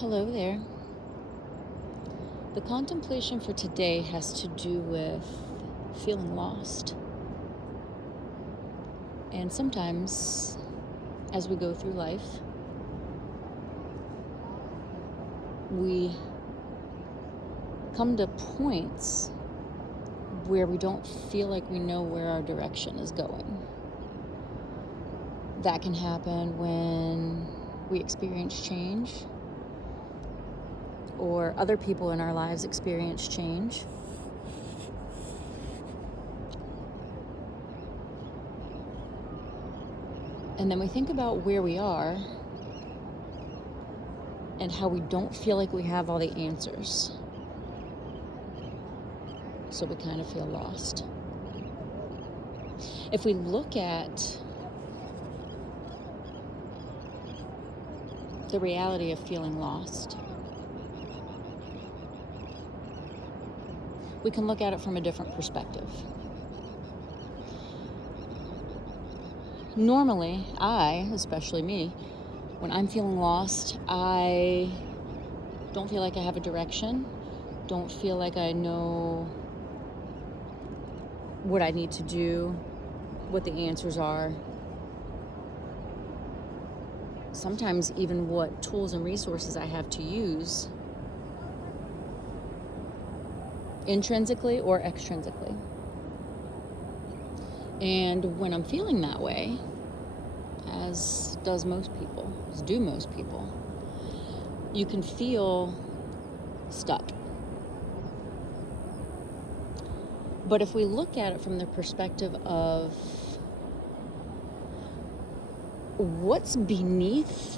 Hello there. The contemplation for today has to do with feeling lost. And sometimes, as we go through life, we come to points where we don't feel like we know where our direction is going. That can happen when we experience change, or other people in our lives experience change. And then we think about where we are and how we don't feel like we have all the answers. So we kind of feel lost. If we look at the reality of feeling lost, we can look at it from a different perspective. Normally, especially me, when I'm feeling lost, I don't feel like I have a direction, don't feel like I know what I need to do, what the answers are. Sometimes even what tools and resources I have to use, intrinsically or extrinsically. And when I'm feeling that way, as do most people, you can feel stuck. But if we look at it from the perspective of what's beneath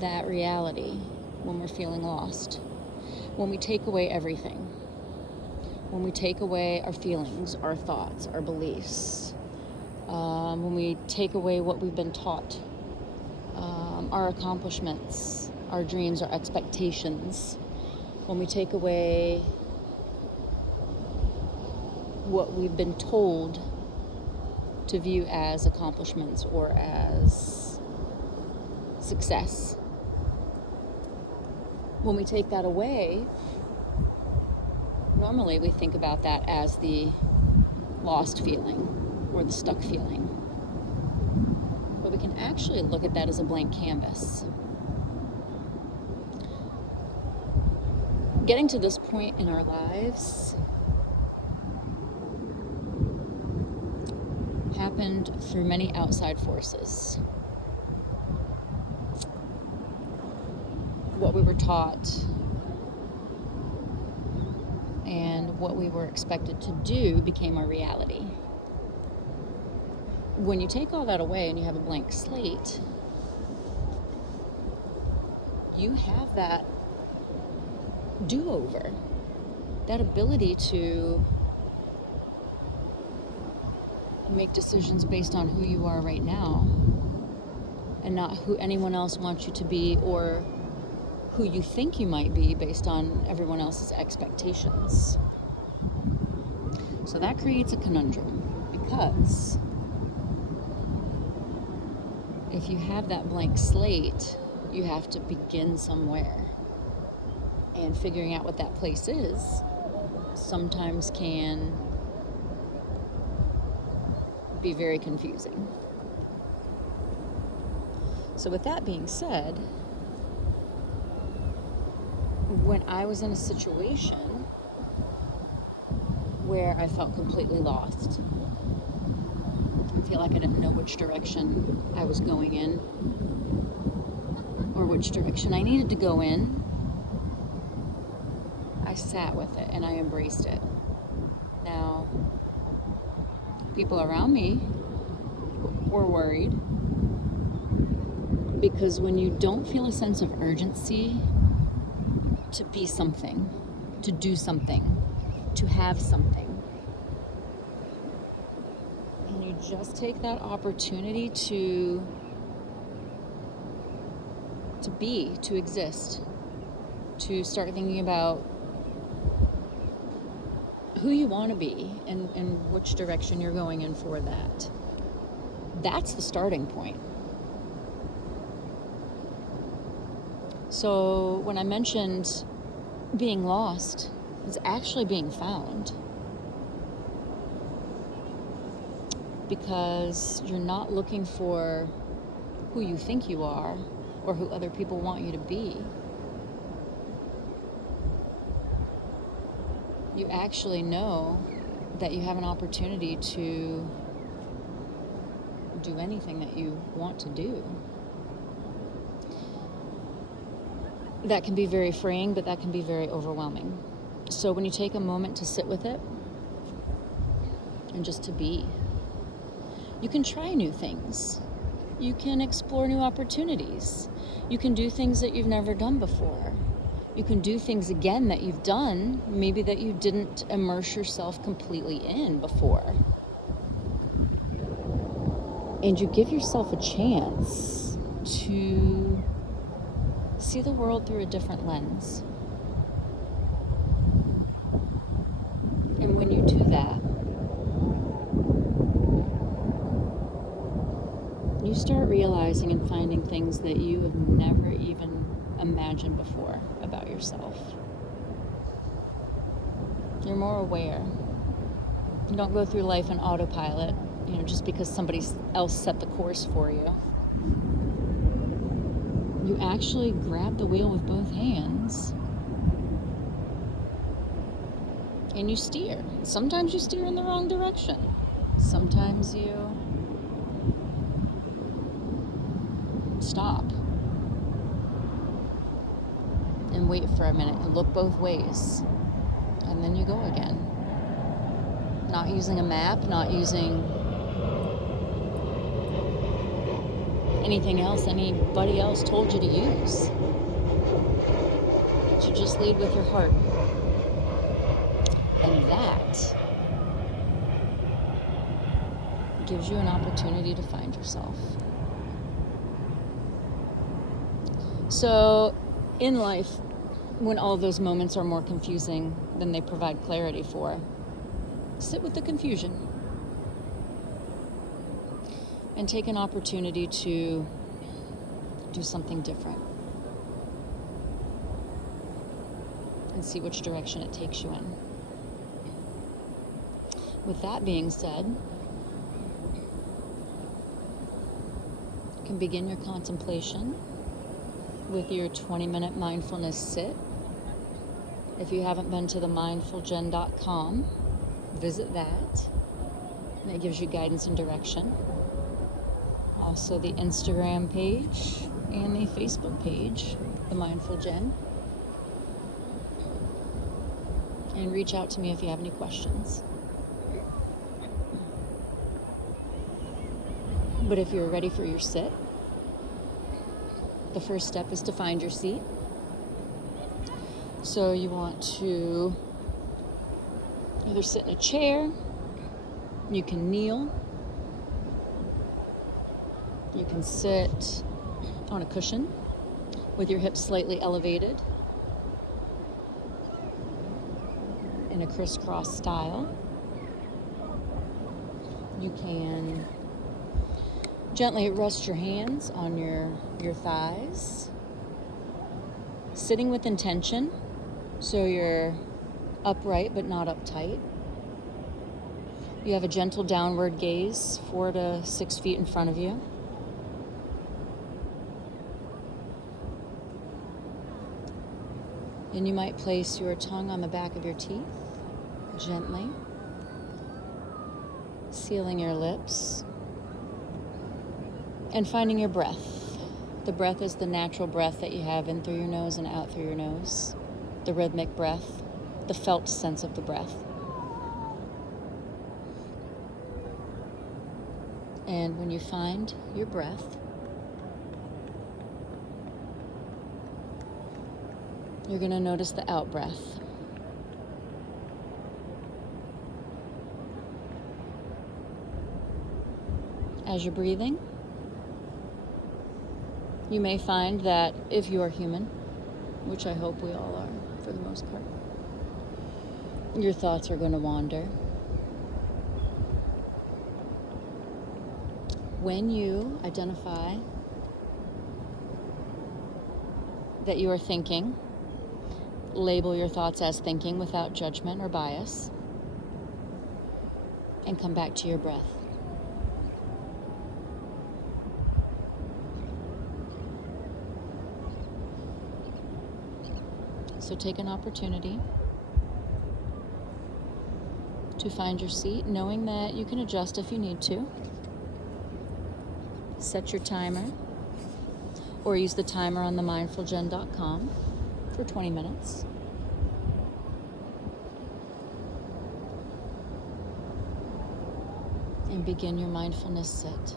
that reality when we're feeling lost, when we take away everything, when we take away our feelings, our thoughts, our beliefs, when we take away what we've been taught, our accomplishments, our dreams, our expectations, when we take away what we've been told to view as accomplishments or as success. When we take that away, normally we think about that as the lost feeling or the stuck feeling. But we can actually look at that as a blank canvas. Getting to this point in our lives happened through many outside forces. What we were taught and what we were expected to do became our reality. When you take all that away and you have a blank slate, you have that do-over, that ability to make decisions based on who you are right now and not who anyone else wants you to be or who you think you might be based on everyone else's expectations. So that creates a conundrum, because if you have that blank slate, you have to begin somewhere. And figuring out what that place is sometimes can be very confusing. So with that being said, when I was in a situation where I felt completely lost, I feel like I didn't know which direction I was going in or which direction I needed to go in, I sat with it and I embraced it. Now, people around me were worried, because when you don't feel a sense of urgency to be something, to do something, to have something, and you just take that opportunity to be, to exist, to start thinking about who you want to be and which direction you're going in for that. That's the starting point. So when I mentioned being lost, it's actually being found. Because you're not looking for who you think you are or who other people want you to be. You actually know that you have an opportunity to do anything that you want to do. That can be very freeing, but that can be very overwhelming. So when you take a moment to sit with it and just to be, you can try new things. You can explore new opportunities. You can do things that you've never done before. You can do things again that you've done, maybe that you didn't immerse yourself completely in before. And you give yourself a chance to see the world through a different lens. And when you do that, you start realizing and finding things that you have never even imagined before about yourself. You're more aware. You don't go through life in autopilot, just because somebody else set the course for you. You actually grab the wheel with both hands and you steer. Sometimes you steer in the wrong direction. Sometimes you stop and wait for a minute and look both ways, and then you go again. Not using a map, not using anything else anybody else told you to use. But you just lead with your heart. And that gives you an opportunity to find yourself. So in life, when all those moments are more confusing than they provide clarity for, sit with the confusion and take an opportunity to do something different and see which direction it takes you in. With that being said, you can begin your contemplation with your 20-minute mindfulness sit. If you haven't been to the mindfuljen.com, visit that. And it gives you guidance and direction. Also the Instagram page and the Facebook page, The Mindful Jen. And reach out to me if you have any questions. But if you're ready for your sit, the first step is to find your seat. So you want to either sit in a chair, you can kneel, you can sit on a cushion with your hips slightly elevated in a crisscross style. You can gently rest your hands on your thighs, sitting with intention, so you're upright but not uptight. You have a gentle downward gaze, 4 to 6 feet in front of you. And you might place your tongue on the back of your teeth, gently, sealing your lips, and finding your breath. The breath is the natural breath that you have in through your nose and out through your nose. The rhythmic breath, the felt sense of the breath. And when you find your breath, you're going to notice the out breath. As you're breathing, you may find that if you are human, which I hope we all are for the most part, your thoughts are going to wander. When you identify that you are thinking. Label your thoughts as thinking without judgment or bias. And come back to your breath. So take an opportunity to find your seat, knowing that you can adjust if you need to. Set your timer, or use the timer on the mindfuljen.com for 20 minutes. And begin your mindfulness sit.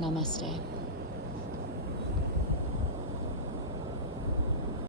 Namaste.